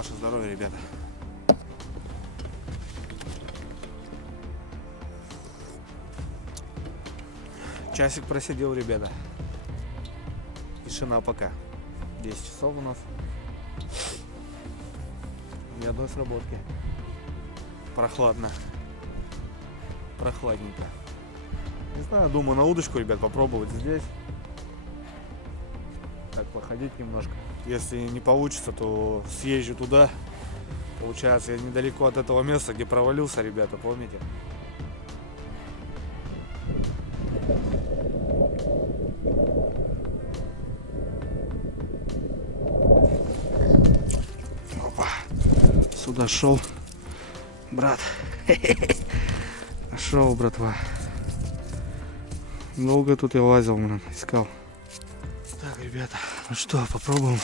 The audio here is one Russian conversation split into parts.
Ваше здоровье, ребята. Часик просидел, ребята. Тишина пока. 10 часов у нас. Ни одной сработки. Прохладно. Прохладненько. Не знаю, думаю на удочку, ребят, попробовать здесь. Так, походить немножко. Если не получится, то съезжу туда. Получается, я недалеко от этого места, где провалился, ребята, помните? Опа. Сюда шел, брат. Нашел, братва. Долго тут я лазил, искал. Так, ребята, ну что, попробуем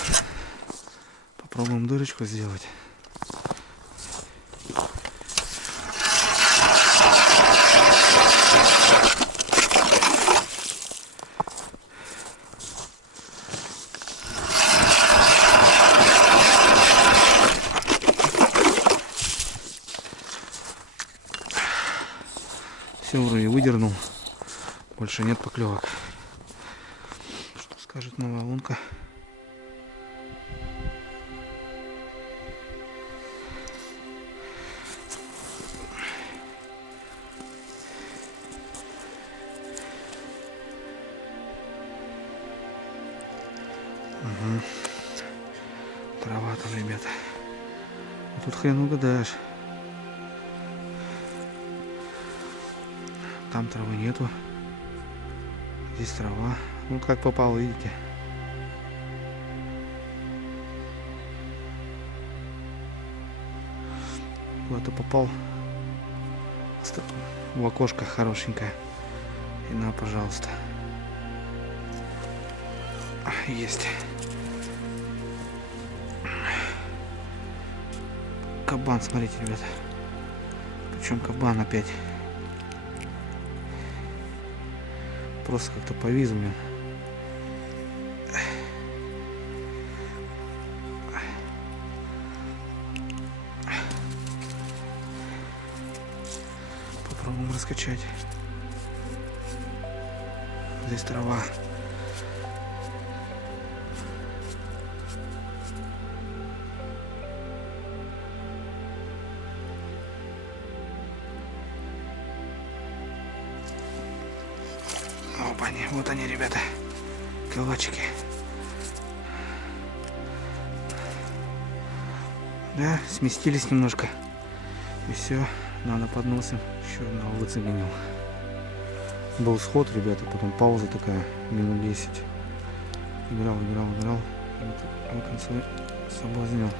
дырочку сделать. Все, вроде выдернул. Больше нет поклевок. Что скажет новая лунка? Угу. Трава там, ребята. Тут хрен угадаешь. Там травы нету. Здесь трава. Ну как попал, видите. Куда-то попал в окошко хорошенькое. И на, пожалуйста. Есть. Кабан, смотрите, ребята. Причем кабан опять. Просто как-то повис, блин. Попробуем раскачать. Здесь трава. Вот они, ребята, калачики. Да, сместились немножко. И все, надо подносим. Еще одного выцегонил. Был сход, ребята, потом пауза такая, минут 10. Играл. И вот в конце соблазнил.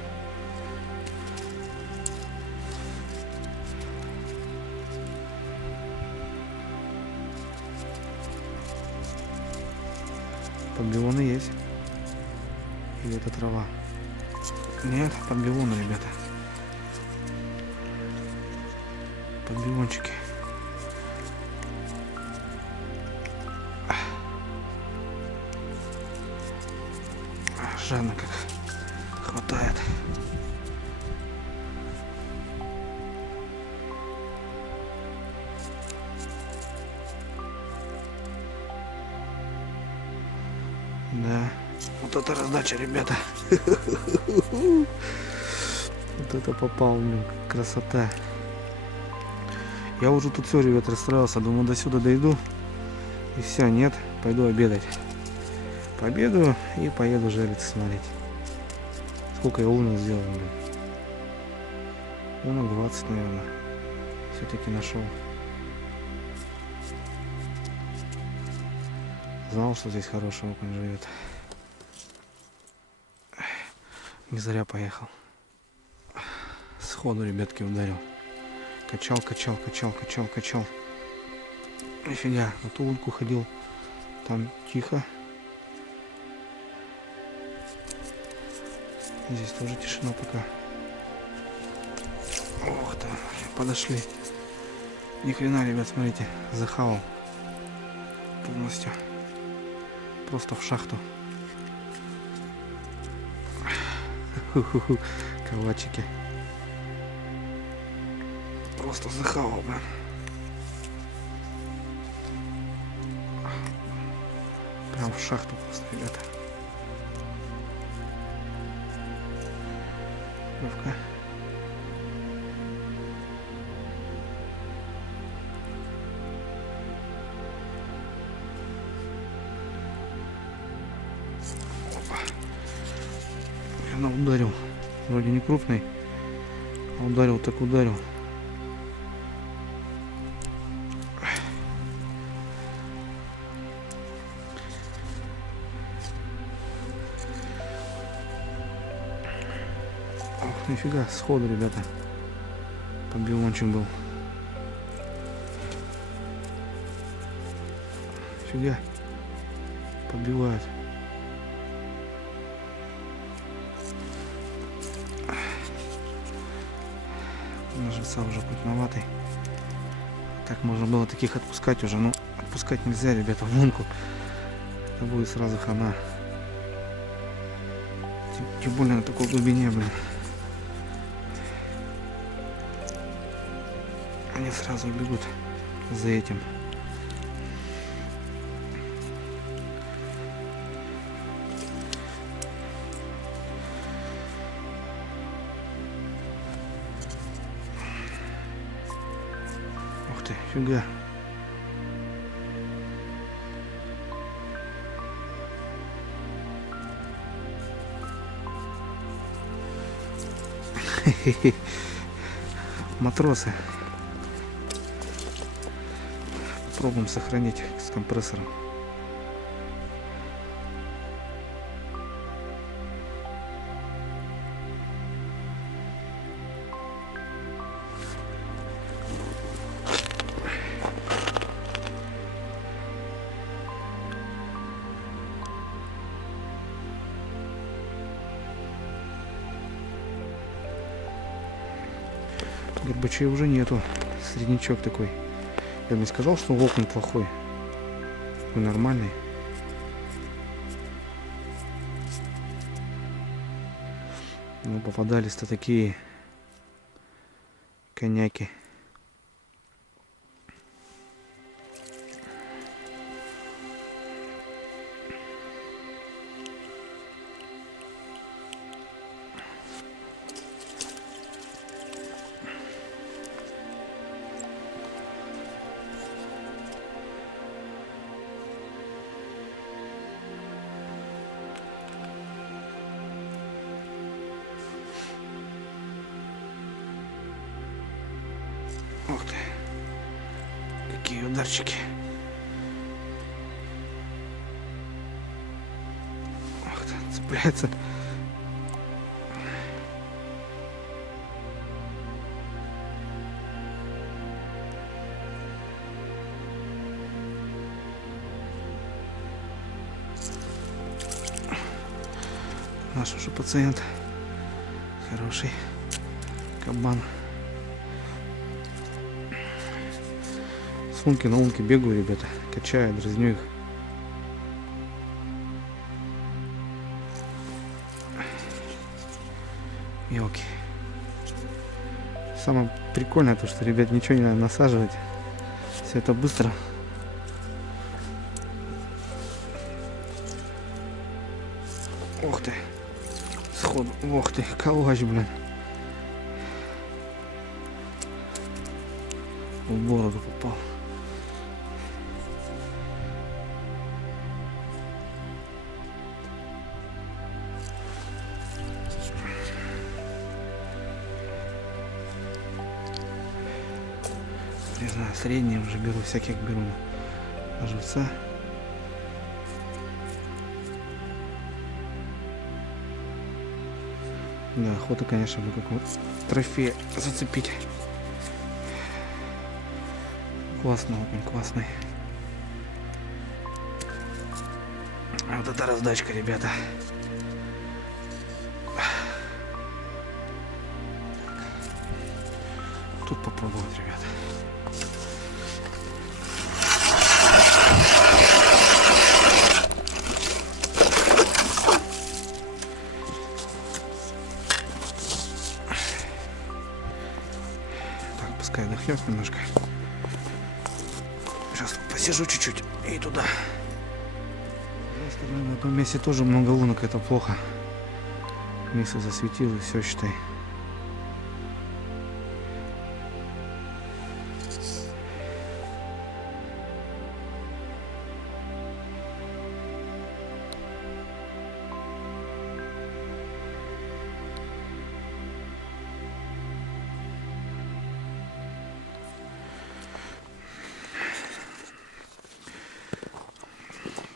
Подбивоны есть. Или это трава? Нет, подбивоны, ребята. Подбивончики. Жадно как хватает. Да, вот это раздача, ребята. Вот это попал, блин, красота. Я уже тут все, ребят, расстроился. Думаю, до сюда дойду. И все, нет, пойду обедать. Пообедаю и поеду жариться, смотреть. Сколько я лунок сделал, блин. Лунок 20, наверное. Все-таки нашел. Знал, что здесь хороший окунь живет. Не зря поехал. Сходу, ребятки, ударил. Качал. Нифига, на ту лунку ходил. Там тихо. Здесь тоже тишина пока. Ох, да, подошли. Ни хрена, ребят, смотрите, захавал полностью. Просто в шахту. Калачики. Просто захавал, блин. Прям в шахту просто, ребята. Рывка. Опа. Я ударил. Вроде не крупный. А ударил так ударил. Ох, нифига, сходу, ребята. Подбивончик был. Фига. Подбивают. Живца уже крупноватый. Так можно было таких отпускать уже, но отпускать нельзя, ребята, в лунку. Это будет сразу хана. Тем более на такой глубине, блин. Они сразу бегут за этим. Ух ты, фига. Матросы. Попробуем сохранить с компрессором. Горбачей уже нету. Среднячок такой. Я бы не сказал, что окунь плохой. Такой нормальный. Но попадались-то такие коняки. Ух ты, какие ударчики. Ух ты, цепляется. Наш уже пациент. Хороший кабан. С лунки на лунки бегаю, ребята. Качаю, дразню их. Мелкий. Самое прикольное то, что, ребят, ничего не надо насаживать. Все это быстро. Ух ты. Сходу. Ух ты, калач, блин. В бороду попал. Не знаю, средние уже беру, всяких беру на живца. Да, охота, конечно, бы какой-то трофей зацепить. Классный окунь, классный. А вот это раздачка, ребята. Тут попробовать, ребята. Пускай отдохнет немножко. Сейчас посижу чуть-чуть и туда. С другой стороны, на том месте тоже много лунок, это плохо. Миссу засветил и все, считай.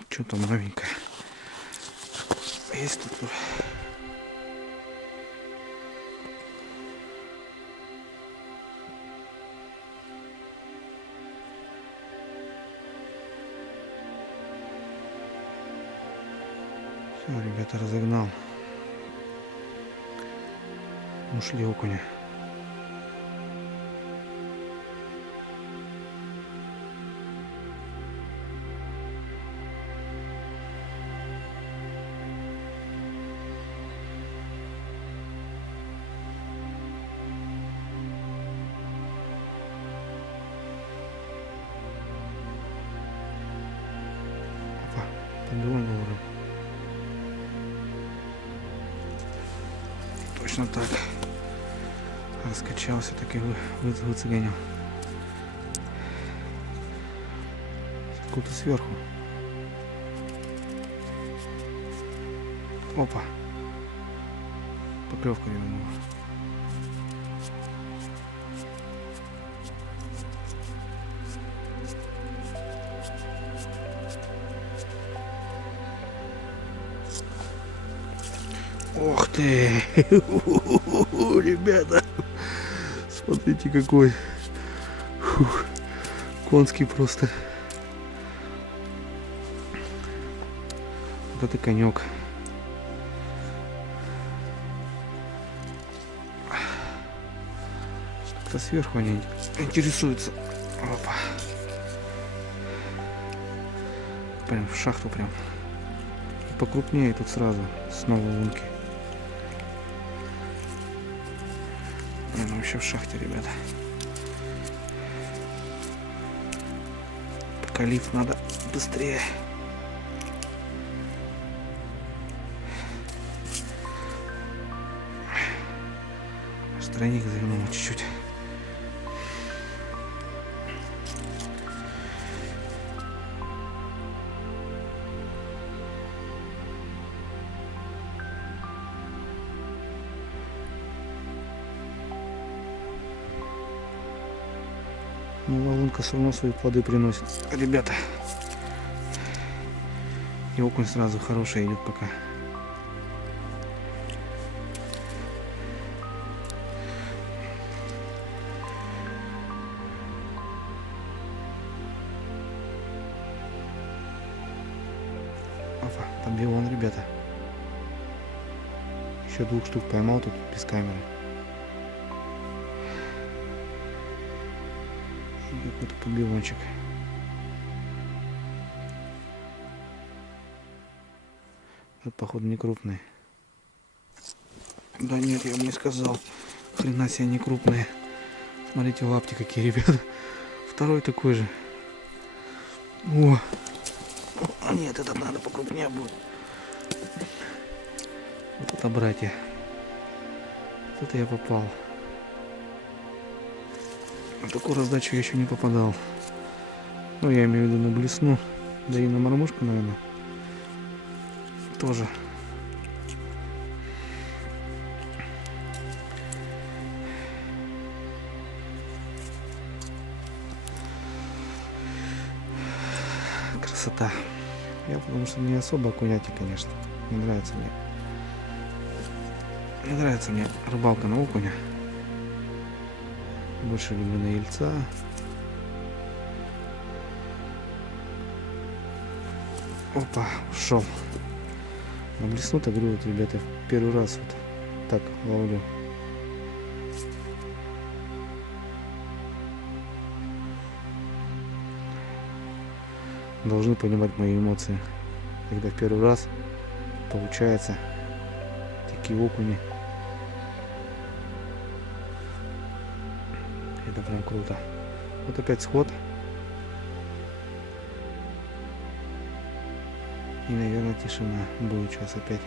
Что там новенькое? Есть тут? Все, ребята, разогнал. Ушли окуня. Подумал, говорю. Точно так. Раскачался, так и выцеганил. Откуда-то сверху. Опа. Поклевка реванула. Ох ты! Ребята! Смотрите какой! Фух, конский просто. Вот это конек. Кто сверху они интересуются. Опа. Прям в шахту прям. И покрупнее тут сразу. Снова лунки. Ну вообще в шахте, ребята. Пока лифт надо быстрее. Аж тройник завернул чуть-чуть. Но лунка все равно свои плоды приносит. Ребята. И окунь сразу хороший идет пока. Опа, подбил он, ребята. Еще 2 штук поймал тут без камеры. Какой-то подбивончик. Это, походу, не крупный. Да нет, я бы не сказал. Хрена себе, не крупные. Смотрите, лапти какие, ребята. Второй такой же. О! А нет, этот надо покрупнее будет. Вот это, братья. Вот это я попал. На такую раздачу я еще не попадал. Ну, я имею в виду на блесну. Да и на мормушку, наверное. Тоже. Красота. Я потому что не особо окунятик, конечно. Не нравится мне. Не нравится мне рыбалка на окуня. Больше люблю на ельца. Опа, ушел. На блесну-то, говорю, вот, ребята, первый раз вот так ловлю. Должны понимать мои эмоции, когда в первый раз получается такие окуни. Это прям круто. Вот опять сход. И, наверное, тишина будет сейчас опять.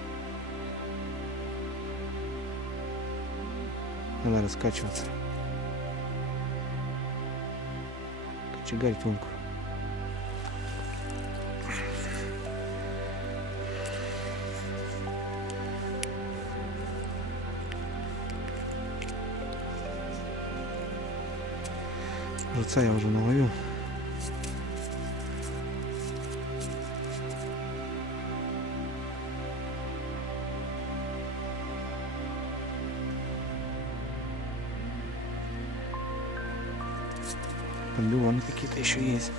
Надо раскачиваться. Кочегарить тонку. Живца я уже наловил. Подбиваны какие-то еще есть.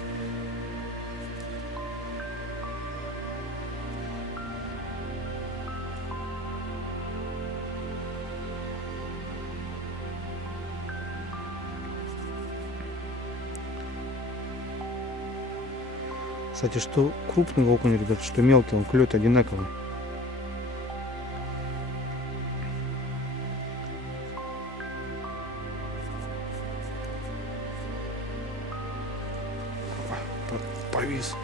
Кстати, что крупный окунь, ребят, что мелкий, он клюет одинаково. Повис.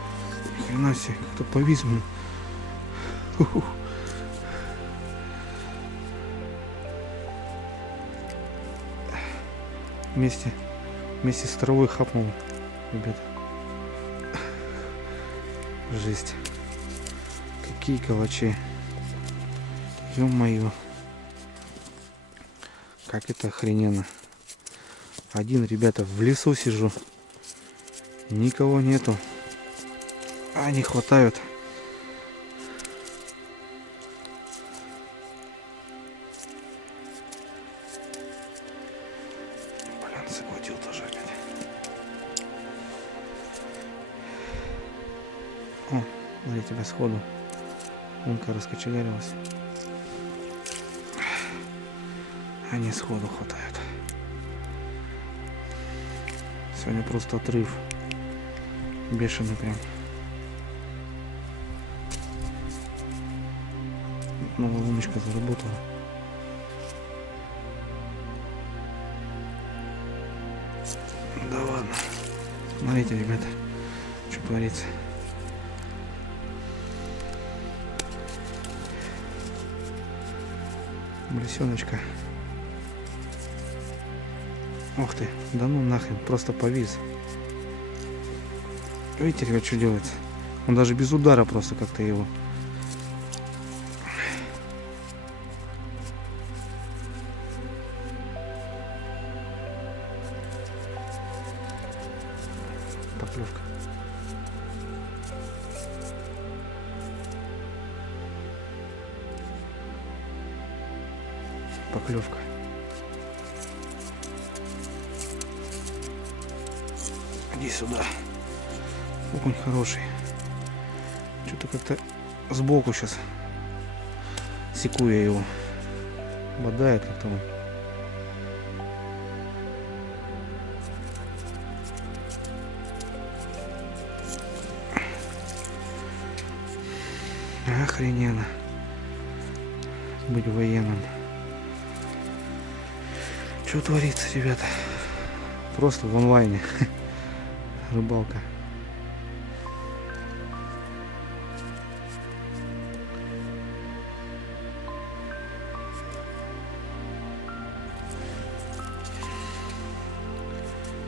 Ни хрена себе, кто повис, блин. Вместе с травой хапнул, ребята. Жесть. Какие калачи. Ё-моё. Как это охрененно. Один, ребята, в лесу сижу. Никого нету. А, не хватают. Блин, заглотил тоже опять. О, смотри, тебя сходу. Лунка раскочегарилась. Они сходу хватают. Сегодня просто отрыв. Бешеный прям. Новая луночка заработала. Да ладно. Смотрите, ребята, что творится. Блесеночка. Ух ты, да ну нахрен, просто повис. Видите, ребят, что делается? Он даже без удара просто как-то его. Поклевка. Поклевка. Иди сюда. Окунь хороший. Что-то как-то сбоку сейчас секу я его. Бодает как-то он. Охрененно быть военным. Что творится, ребята? Просто в онлайне рыбалка.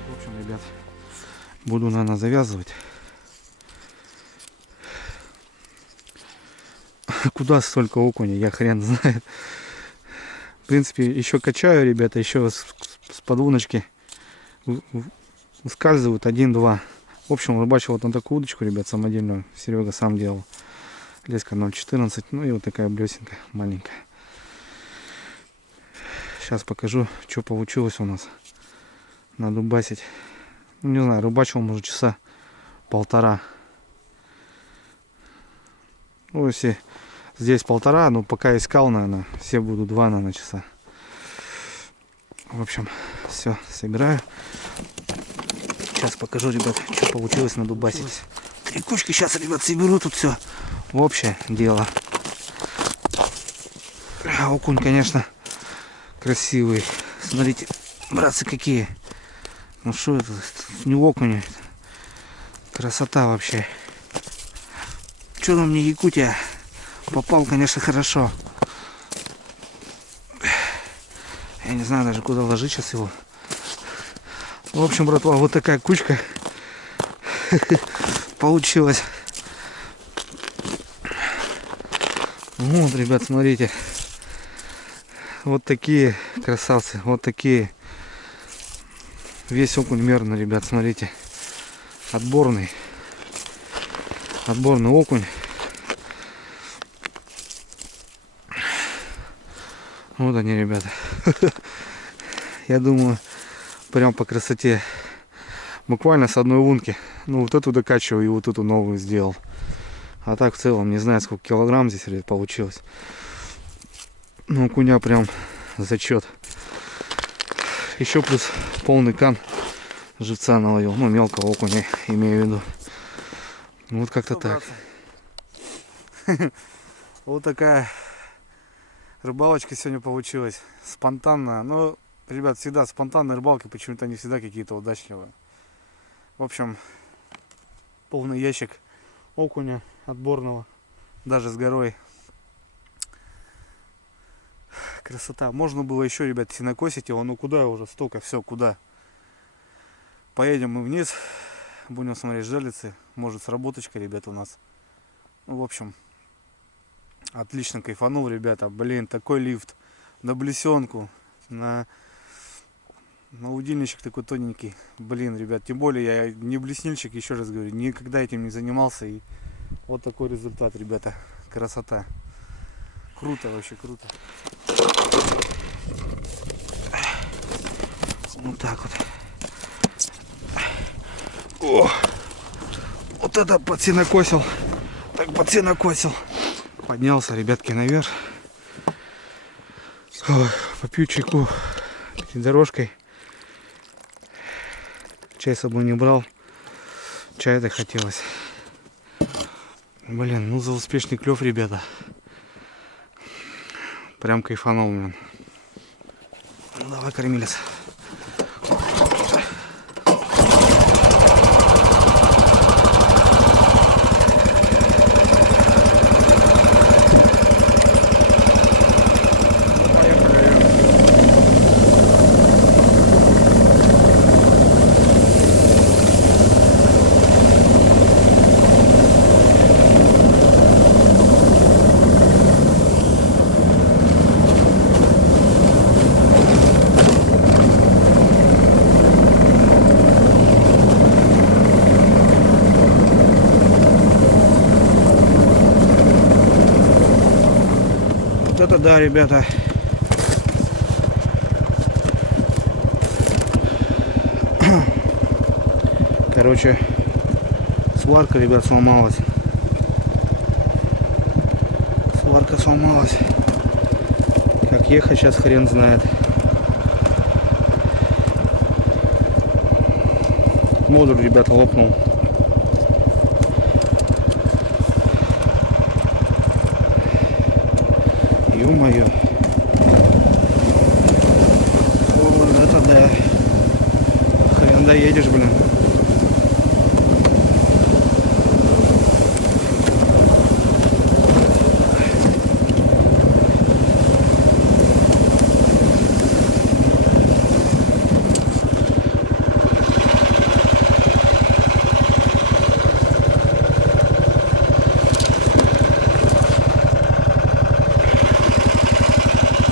В общем, ребят, буду, наверное, завязывать. Куда столько окуня, я хрен знает. В принципе, еще качаю, ребята, еще с подвуночки выскальзывают 1-2. В общем, рыбачил вот на такую удочку, ребят, самодельную. Серега сам делал. Леска 0,14. Ну и вот такая блесенка маленькая. Сейчас покажу, что получилось у нас. Надо дубасить. Ну, не знаю, рыбачил, может, часа полтора. Ну, если здесь полтора, но пока искал, наверное, все будут 2, наверное, часа. В общем, все, собираю. Сейчас покажу, ребят, что получилось надубасить. 3 кучки сейчас, ребят, соберу тут все в общее дело. Окунь, конечно, красивый. Смотрите, братцы, какие. Ну что это? Не окунь. Красота вообще. Что там не Якутия? Попал, конечно, хорошо. Я не знаю даже, куда ложить сейчас его. В общем, братва, вот такая кучка получилась. Вот, ребят, смотрите. Вот такие красавцы. Вот такие. Весь окунь мерно, ребят, смотрите. Отборный. Отборный окунь. Вот они, ребята. Я думаю, прям по красоте. Буквально с одной лунки. Ну, вот эту докачиваю и вот эту новую сделал. А так в целом, не знаю, сколько килограмм здесь получилось. Ну, окуня прям зачет. Еще плюс полный кан живца наловил. Ну, мелкого окуня, имею в виду. Вот как-то так. Вот такая рыбалочка сегодня получилась. Спонтанная. Но, ребят, всегда спонтанные рыбалки, почему-то они всегда какие-то удачливые. В общем, полный ящик окуня отборного. Даже с горой. Красота. Можно было еще, ребят, сенокосить его. Ну куда уже? Столько. Все, куда? Поедем мы вниз. Будем смотреть жерлицы. Может, сработочка, ребята, у нас. Ну, в общем, отлично кайфанул, ребята. Блин, такой лифт. На блесенку. На удильничек такой тоненький. Блин, ребят, тем более я не блеснильщик, еще раз говорю. Никогда этим не занимался. И вот такой результат, ребята. Красота. Круто, вообще круто. Вот так вот. О! Вот это подсенокосил. Так подсенокосил. Поднялся, ребятки, наверх. Ой, попью чайку перед дорожкой. Чай с собой не брал. Чай-то хотелось. Блин, ну за успешный клев, ребята. Прям кайфанул, блин. Ну давай, кормилец. Это да, ребята. Короче, сварка, ребят, сломалась. Сварка сломалась. Как ехать сейчас, хрен знает. Модуль, ребята, лопнул. Ё-моё. Вот это да. Хрен доедешь, блин.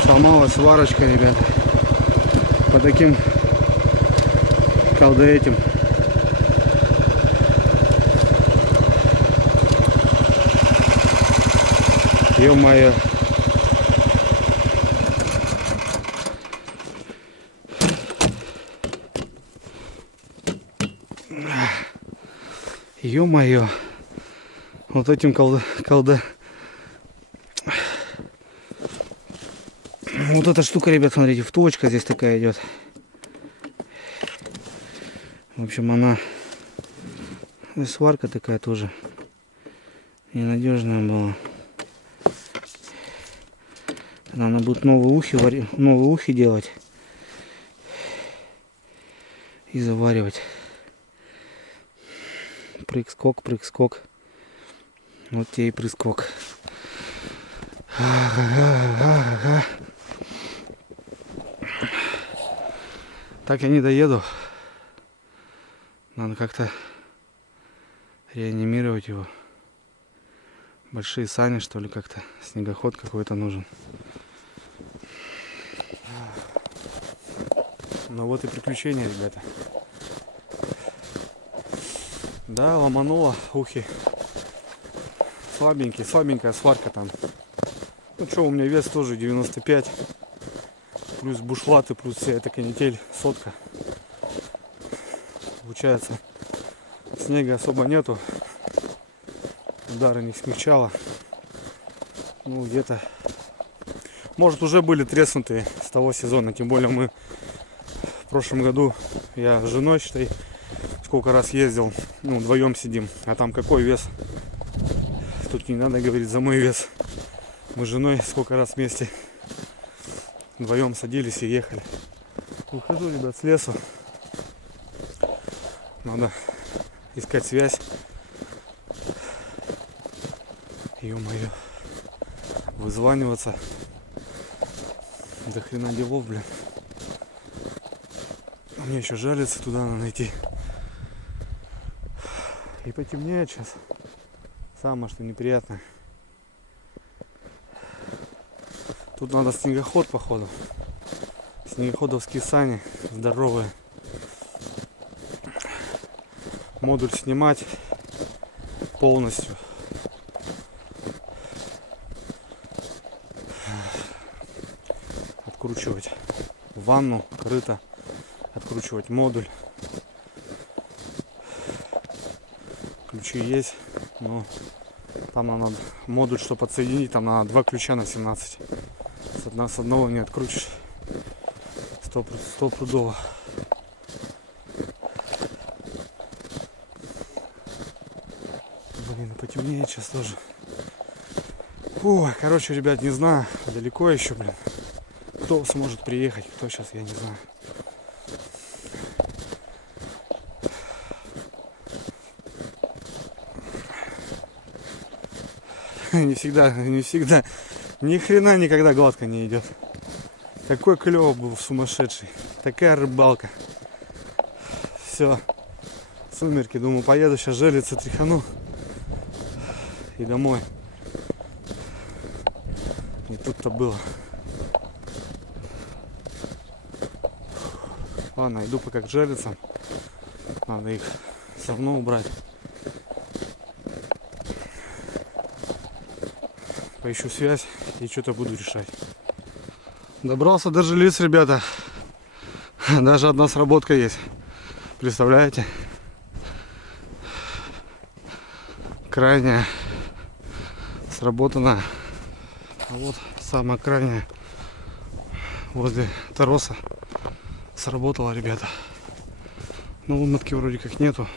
Сломалась сварочка, ребята. По таким колдоэтим. Ё-моё. Ё-моё. Вот этим колда. Вот эта штука, ребят, смотрите, втулочка здесь такая идет. В общем, она и сварка такая тоже ненадежная была. Когда она будет новые ухи делать. и заваривать. Прыг-скок, прыг-скок. Вот тебе и прыг-скок. Так я не доеду. Надо как-то реанимировать его. Большие сани, что ли, как-то. Снегоход какой-то нужен. Ну вот и приключения, ребята. Да, ломануло ухи. Слабенькая сварка там. Ну что, у меня вес тоже 95. Плюс бушлаты, плюс вся эта канитель, сотка. Получается, снега особо нету. Удары не смягчало. Ну, где-то... Может, уже были треснутые с того сезона. Тем более мы в прошлом году, я с женой, считай, сколько раз ездил. Ну, вдвоем сидим. А там какой вес? Тут не надо говорить за мой вес. Мы с женой сколько раз вместе вдвоем садились и ехали. Выхожу, ребят, с лесу. Надо искать связь. Ё-моё. Вызваниваться. До хрена делов, блин. Мне еще жалится, туда надо найти. И потемнеет сейчас. Самое, что неприятное. Тут надо снегоход, походу. Снегоходовские сани здоровые. Модуль снимать полностью. Откручивать ванну, крыто. Откручивать модуль. Ключи есть, но там надо модуль, чтобы подсоединить, там надо 2 ключа на 17. С одного не открутишь. Стопудово. Блин, потемнеет сейчас тоже. Ой, короче, ребят, не знаю, далеко еще, блин. Кто сможет приехать, кто сейчас, я не знаю. Не всегда, ни хрена никогда гладко не идет. Такой клёв был сумасшедший. Такая рыбалка. Все. Сумерки, думаю, поеду сейчас желиться, тряхану. И домой. Не тут-то было. Ладно, иду пока к желицам. Надо их все равно убрать. Поищу связь и что-то буду решать. Добрался до жилиц, ребята. Даже одна сработка есть. Представляете? Крайняя сработана. А вот самая крайняя возле тороса сработала, ребята. Но вымотки вроде как нету.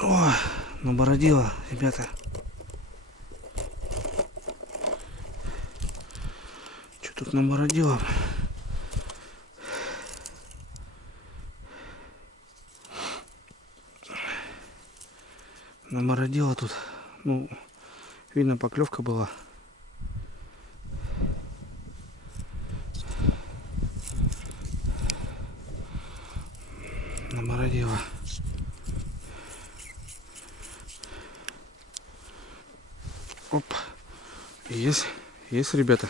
О, набородило, ребята. Что тут набородило? Намородила тут. Ну, видно, поклевка была. Намородила. Оп. Есть, ребята.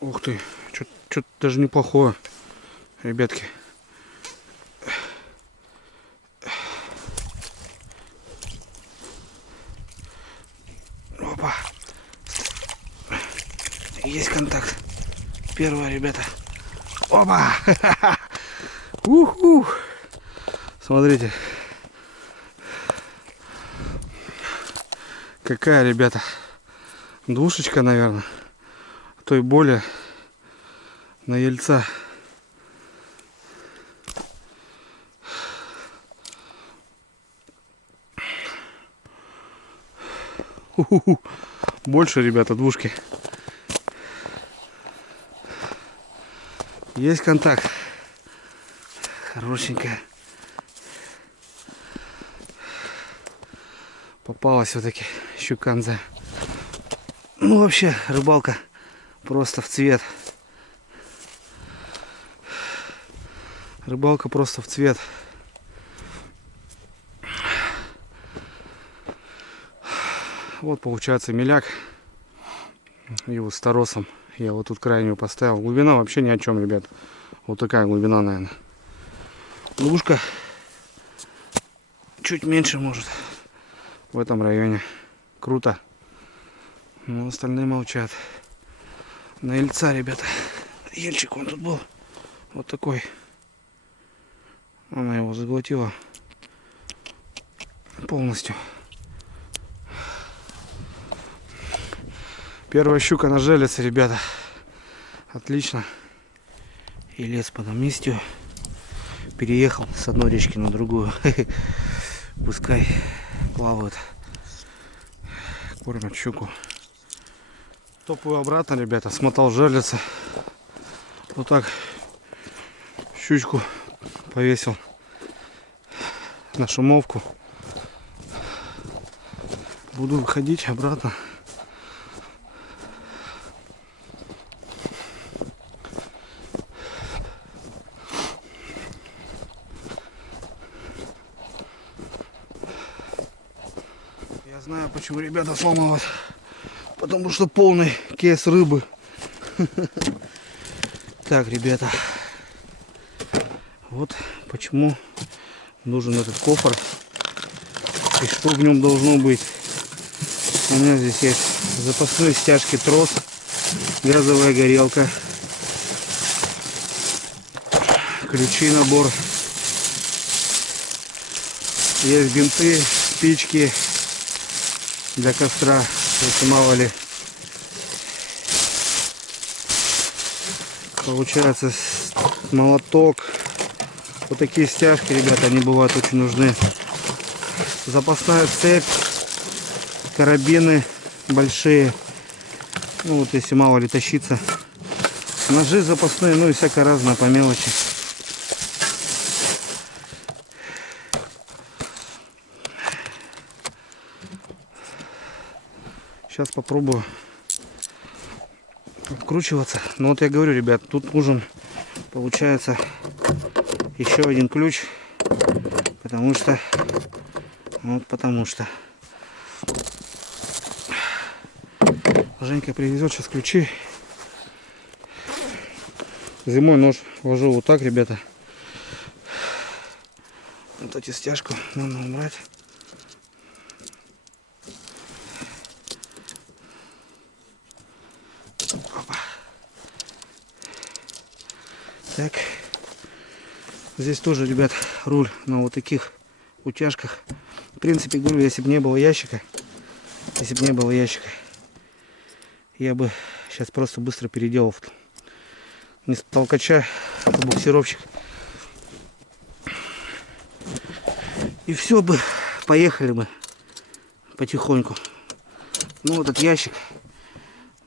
Ух ты, что-то даже неплохое, ребятки. Опа. Есть контакт. Первое, ребята. Опа. Уху. Смотрите. Какая, ребята. Двушечка, наверное. А то и более. На ельца. Больше, ребята, двушки. Есть контакт. Хорошенькая. Попалась все-таки щуканза. Ну вообще рыбалка просто в цвет. Рыбалка просто в цвет. Вот получается меляк. Его с торосом. Я вот тут крайнюю поставил. Глубина вообще ни о чем, ребят. Вот такая глубина, наверное. Лужка чуть меньше может. В этом районе. Круто. Но остальные молчат. На ельца, ребята. Ельчик он тут был. Вот такой. Она его заглотила полностью. Первая щука на желеце, ребята. Отлично. И лес под амнистию. Переехал с одной речки на другую. Пускай плавают. Кормят щуку. Топаю обратно, ребята. Смотал жерлица. Вот так щучку повесил на шумовку. Буду выходить обратно. Я знаю, почему ребята сломалось. Потому что полный кейс рыбы. Так, ребята. Вот почему нужен этот кофр. И что в нем должно быть. У меня здесь есть запасные стяжки, трос, газовая горелка, ключи, набор. Есть бинты, спички для костра, если мало ли. Получается молоток. Вот такие стяжки, ребята, они бывают очень нужны. Запасная цепь, карабины большие. Ну вот если мало ли тащиться. Ножи запасные, ну и всякое разное по мелочи. Сейчас попробую откручиваться. Но вот я говорю, ребят, тут нужен, получается, еще один ключ. Потому что Женька привезет сейчас ключи. Зимой нож вожу вот так, ребята. Вот эти стяжку надо убрать. Опа. Так. Здесь тоже, ребят, руль на вот таких утяжках. В принципе, говорю, если бы не было ящика, я бы сейчас просто быстро переделал вместо толкача в буксировщик. И все бы, поехали бы потихоньку. Ну, этот ящик,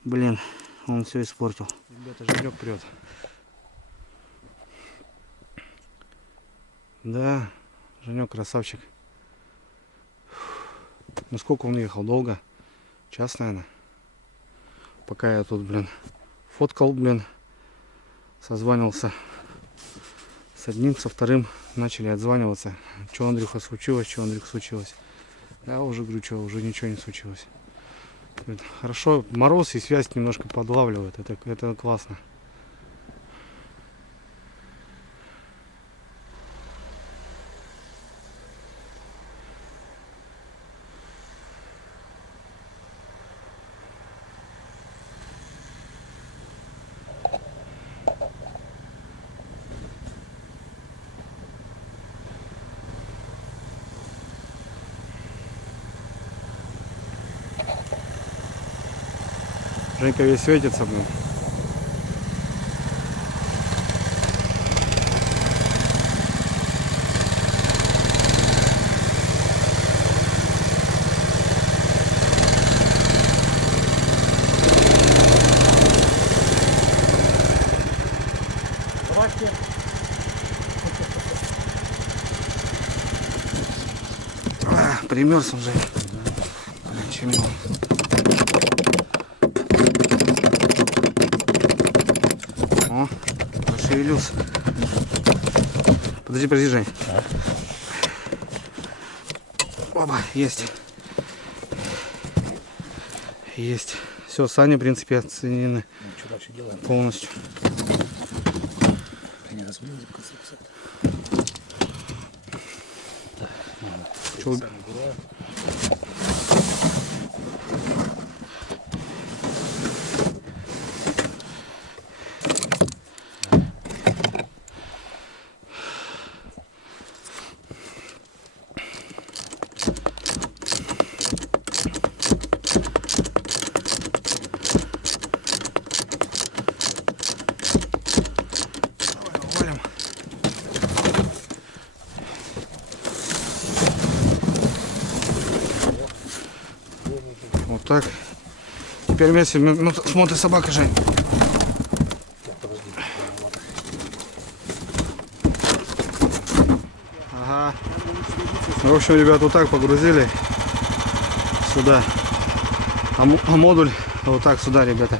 блин, он все испортил. Ребята, Женек прет. Да, Женек красавчик. Ну сколько он ехал? Долго? Час, наверное. Пока я тут, блин, фоткал, блин, созванивался с одним, со вторым. Начали отзваниваться. Что, Андрюха, случилось? Что, Андрюх, случилось? Да, уже говорю, что, уже ничего не случилось. Хорошо, мороз и связь немножко подлавливает. Это классно. Женька весь светится, блин. примерз уже. Блин, чем его? О, пошевелился. Подожди, подожди, Жень. Оба, есть. Есть. Все, сани, в принципе, оценены полностью. Что? Вот так. Теперь вместе с мотособакой, Жень. Ага. В общем, ребят, вот так погрузили сюда. А модуль вот так сюда, ребята,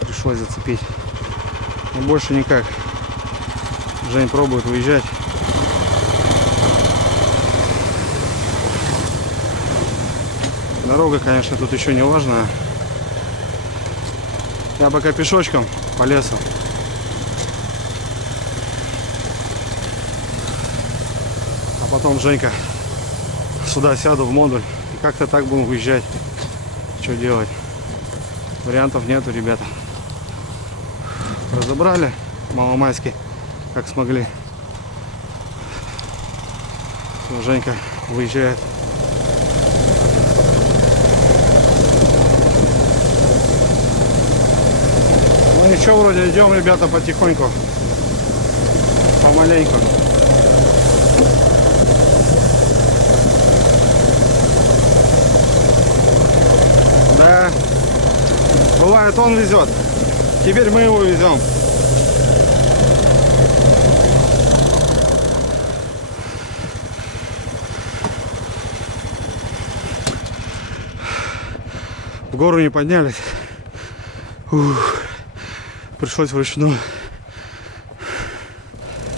пришлось зацепить. И больше никак. Жень пробует уезжать. Дорога, конечно, тут еще не важная. Я пока пешочком по лесу. А потом, Женька, сюда сяду в модуль. И как-то так будем уезжать. Что делать? Вариантов нету, ребята. Разобрали маломайски, как смогли. Все, Женька выезжает. Ну ничего, вроде идем, ребята, потихоньку, помаленьку. Да, бывает, он везет, теперь мы его везем. В гору не поднялись. Ух. Пришлось вручную.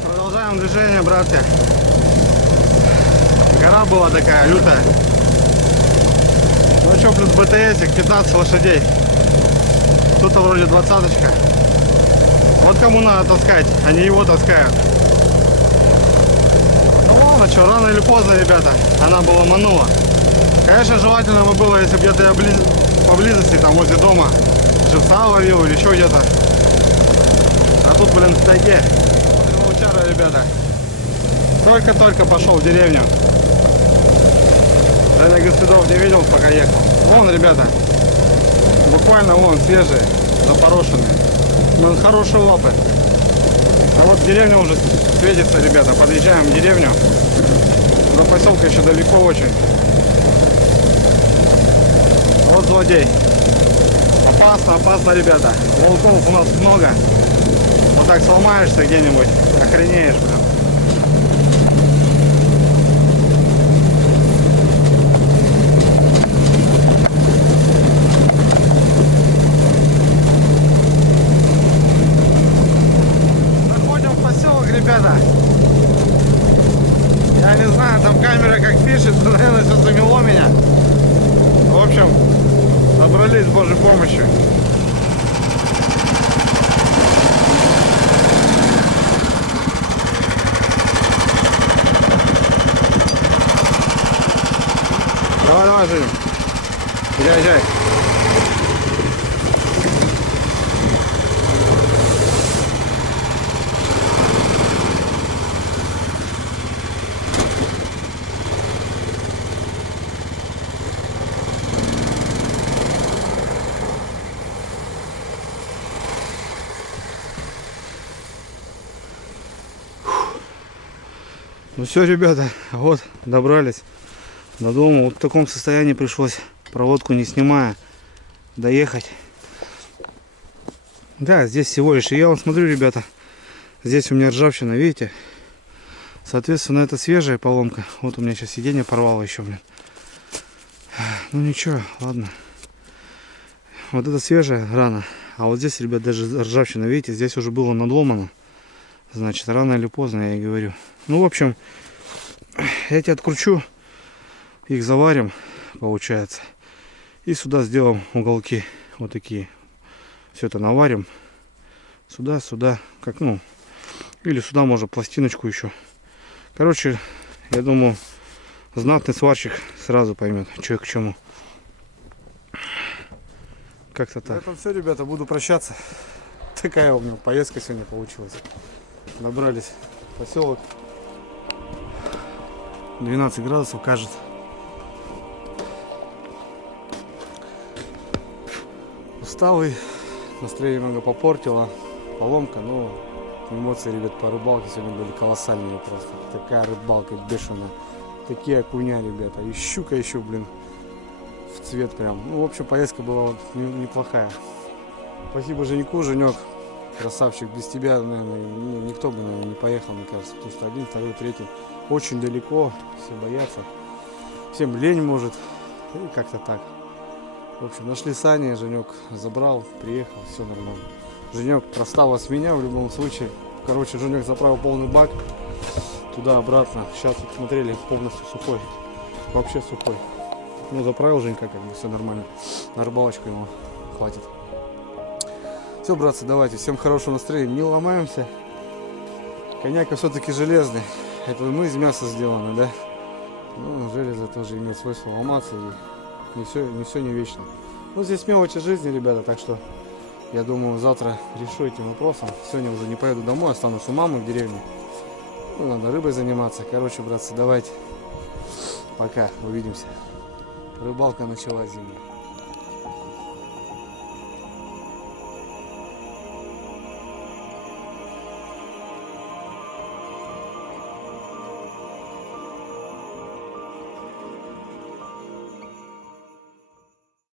Продолжаем движение, братья. Гора была такая лютая. Ну что, плюс БТСик, 15 лошадей. Тут-то вроде 20-очка. Вот кому надо таскать, а не его таскают. Ну ладно, что, рано или поздно, ребята, она бы ломанула. Конечно, желательно бы было, если бы где-то я поблизости, там возле дома, живца ловил или еще где-то. А тут, блин, в тайге. Волчара, ребята. Только-только пошел в деревню. Дальних следов не видел, пока ехал. Вон, ребята. Буквально вон, свежие, запорошенные. Ну, хорошие лапы. А вот деревня уже светится, ребята. Подъезжаем в деревню. До поселка еще далеко очень. Вот злодей. Опасно, опасно, ребята. Волков у нас много. Вот так сломаешься где-нибудь, охренеешь, прям. Заходим в поселок, ребята. Я не знаю, там камера как пишет, наверное, все замело меня. В общем, добрались с Божьей помощью. Давай, давай, Женя. Езжай. Ну все, ребята, вот добрались до дома. Вот в таком состоянии пришлось, проводку не снимая, доехать. Да, здесь всего лишь. И я вам смотрю, ребята, здесь у меня ржавчина, видите? Соответственно, это свежая поломка. Вот у меня сейчас сиденье порвало еще, блин. Ну ничего, ладно. Вот это свежая рана. А вот здесь, ребят, даже ржавчина, видите, здесь уже было надломано. Значит, рано или поздно, я и говорю. Ну, в общем, я эти откручу. Их заварим, получается. И сюда сделаем уголки. Вот такие. Все это наварим. Сюда, сюда. Как, ну, или сюда можно пластиночку еще. Короче, я думаю, знатный сварщик сразу поймет, что и к чему. Как-то так. На этом все, ребята, буду прощаться. Такая у меня поездка сегодня получилась. Набрались в поселок. 12 градусов, кажется. Усталый. Настроение немного попортило. Поломка, но эмоции, ребят, по рыбалке сегодня были колоссальные просто. Такая рыбалка бешеная. Такие окуня, ребята. И щука еще, блин, в цвет прям. Ну, в общем, поездка была вот неплохая. Спасибо Женьку, Женек. Красавчик. Без тебя, наверное, ну, никто бы, наверное, не поехал, мне кажется. Потому что один, второй, третий очень далеко. Все боятся. Всем лень может. И как-то так. В общем, нашли сани, Женек забрал, приехал, все нормально. Женек простава с меня в любом случае. Короче, Женек заправил полный бак. Туда-обратно. Сейчас вот смотрели, полностью сухой. Вообще сухой. Ну, заправил Женька, как бы все нормально. На рыбалочку ему хватит. Все, братцы, давайте. Всем хорошего настроения. Не ломаемся. Коньяк все-таки железный. Это мы из мяса сделаны, да? Ну, железо тоже имеет свойство ломаться. И не все не вечно. Ну, здесь мелочи жизни, ребята. Так что, я думаю, завтра решу этим вопросом. Сегодня уже не поеду домой, останусь у мамы в деревне. Ну, надо рыбой заниматься. Короче, братцы, давайте. Пока, увидимся. Рыбалка началась зимняя.